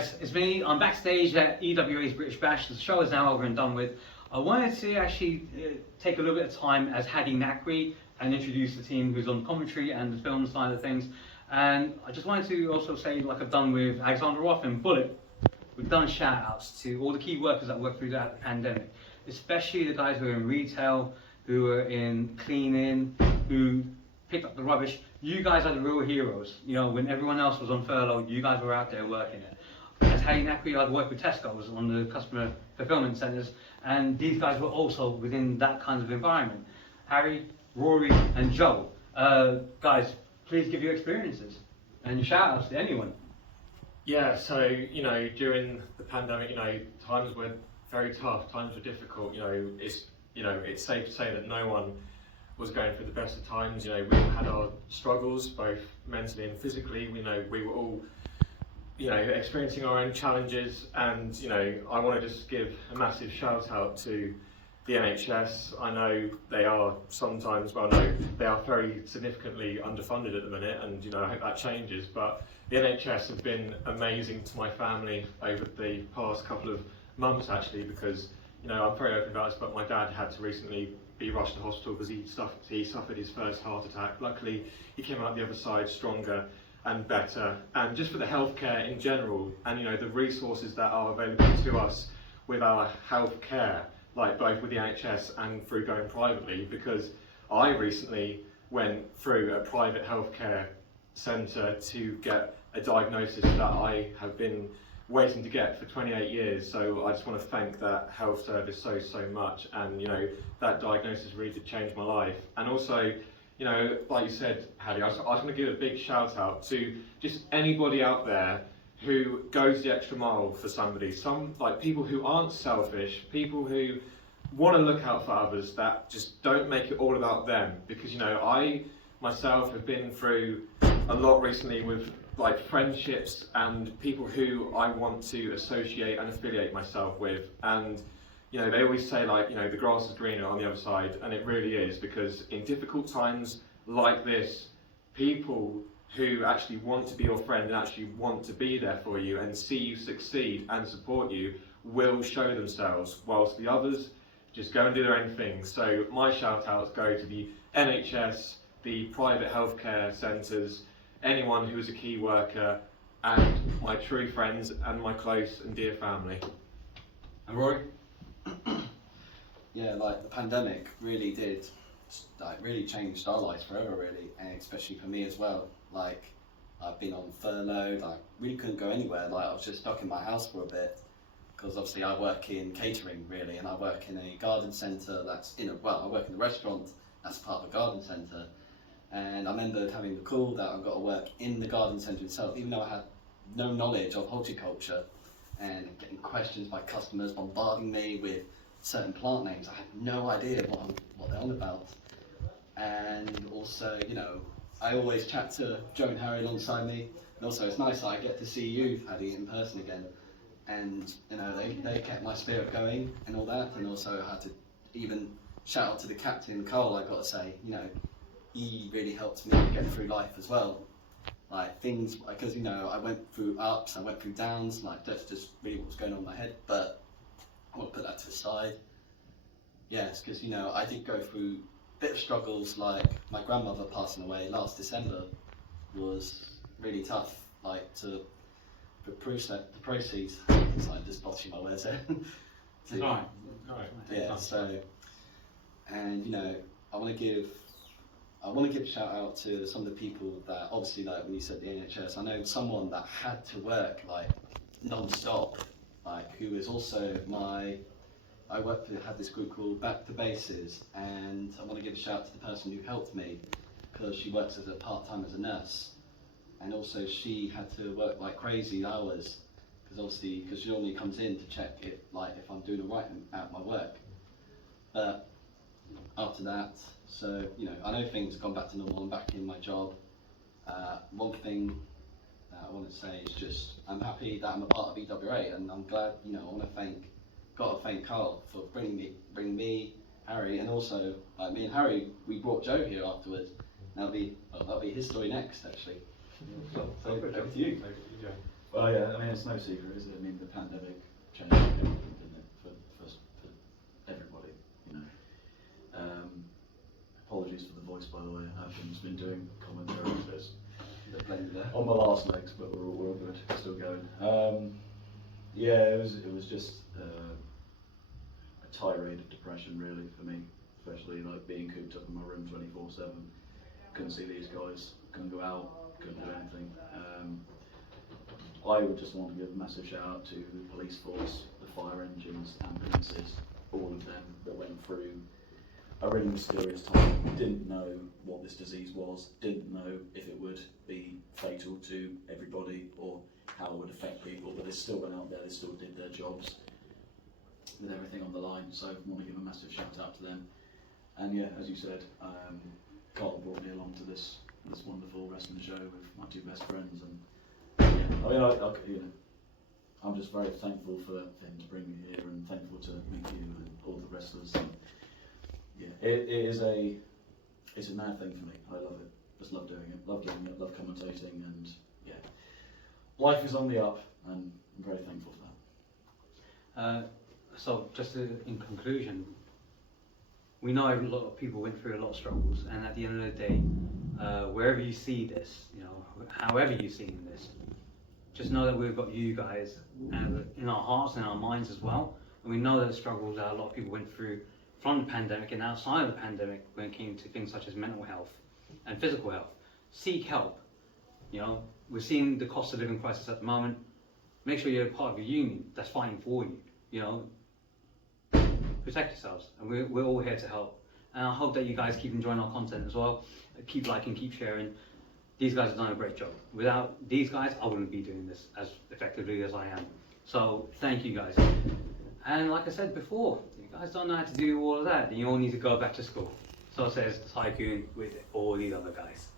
guys, it's me. I'm backstage at EWA's British Bash. The show is now over and done with. I wanted to actually take a little bit of time as Hadi Nakri and introduce the team who's on commentary and the film side of things. And I just wanted to also say, like I've done with Alexander Roth and Bullet, we've done shout outs to all the key workers that worked through that pandemic, especially the guys who are in retail, who are in cleaning, who picked up the rubbish. You guys are the real heroes. You know, when everyone else was on furlough, you guys were out there working it. As Hadi Nakri, I'd worked with Tesco's on the customer fulfillment centres, and these guys were also within that kind of environment. Harry, Rory, and Joe, guys, please give your experiences and your shout outs to anyone. Yeah, so, you know, during the pandemic, you know, times were very tough, times were difficult, it's safe to say that no one was going through the best of times. You know, we all had our struggles, both mentally and physically. We know we were all, experiencing our own challenges, and, I want to just give a massive shout out to the NHS. I know they are sometimes, they are very significantly underfunded at the minute, and, I hope that changes, but the NHS have been amazing to my family over the past couple of months, actually, because, I'm very open about this, but my dad had to recently be rushed to hospital because he suffered his first heart attack. Luckily, he came out the other side stronger and better. And just for the healthcare in general, and the resources that are available to us with our healthcare, like both with the NHS and through going privately, because I recently went through a private healthcare centre to get a diagnosis that I have been waiting to get for 28 years. So I just want to thank that health service so much, and that diagnosis really did change my life. And also, like you said, Hadi, I just want to give a big shout out to just anybody out there who goes the extra mile for somebody. Some, like, people who aren't selfish, people who want to look out for others, that just don't make it all about them. Because I myself have been through a lot recently with friendships and people who I want to associate and affiliate myself with, and they always say the grass is greener on the other side, and it really is, because in difficult times like this, people who actually want to be your friend and actually want to be there for you and see you succeed and support you will show themselves, whilst the others just go and do their own thing. So my shout outs go to the NHS, the private healthcare centres, anyone who is a key worker, and my true friends and my close and dear family. And Rory? Yeah, the pandemic really did, really changed our lives forever, really, and especially for me as well. I've been on furlough, really couldn't go anywhere. I was just stuck in my house for a bit, because obviously I work in catering, really, and I work in a garden centre I work in a restaurant that's part of a garden centre. And I remember having the call that I've got to work in the garden centre itself, even though I had no knowledge of horticulture, and getting questions by customers bombarding me with certain plant names. I had no idea what they're on about. And also, I always chat to Joe and Harry alongside me. And also, it's nice that I get to see you, Hadi, in person again. And they kept my spirit going and all that. And also, I had to even shout out to the captain, Cole. I got to say, he really helped me get through life as well. Things, because I went through ups, I went through downs, that's just really what was going on in my head, but I want to put that to the side. Yes, because I did go through a bit of struggles, like my grandmother passing away last December was really tough, the proceeds, I'm just botching my words there. Right. Yeah, so, and I want to give a shout out to some of the people that, obviously, when you said the NHS, I know someone that had to work non-stop, who is also had this group called Back to Bases, and I want to give a shout out to the person who helped me, because she works as a part-time as a nurse, and also she had to work crazy hours, because she only comes in to check if I'm doing all right at my work. But after that, so I know things have gone back to normal. I'm back in my job. One thing that I want to say is just I'm happy that I'm a part of EWA, and I'm glad. I want to got to thank Carl for bringing me, Harry, and also me and Harry. We brought Joe here afterwards. That'll be his story next, actually. So over to you. Well, yeah, I mean, it's no secret, is it? I mean, the pandemic changed everything, didn't it, for everybody, you know. Apologies for the voice, by the way. I've been doing commentary on this The blend there. on my last legs, but we're all good, still going. Yeah, it was just a tirade of depression, really, for me, especially like being cooped up in my room 24/7. Couldn't see these guys, couldn't go out, couldn't do anything. I would just want to give a massive shout out to the police force, the fire engines, ambulances, all of them that went through a really mysterious time, didn't know what this disease was, didn't know if it would be fatal to everybody or how it would affect people, but they still went out there, they still did their jobs with everything on the line, so I want to give a massive shout out to them. And yeah, as you said, Carl brought me along to this wonderful wrestling show with my two best friends, and yeah, I mean, I'm just very thankful for him to bring me here, and thankful to meet you and all the wrestlers. And yeah, it's a mad thing for me. I love it. Just love doing it. Love commentating, and yeah, life is on the up, and I'm very thankful for that. So just in conclusion, we know a lot of people went through a lot of struggles, and at the end of the day, wherever you see this, you know, however you're seeing this, just know that we've got you guys in our hearts and our minds as well. And we know the struggles that a lot of people went through from the pandemic and outside of the pandemic when it came to things such as mental health and physical health. Seek help. You know, we're seeing the cost of living crisis at the moment. Make sure you're part of a union that's fighting for you. You know, protect yourselves, and we're all here to help. And I hope that you guys keep enjoying our content as well. Keep liking, keep sharing. These guys have done a great job. Without these guys, I wouldn't be doing this as effectively as I am. So thank you guys. And like I said before, if you guys don't know how to do all of that, then you all need to go back to school. So says Tycoon with all the other guys.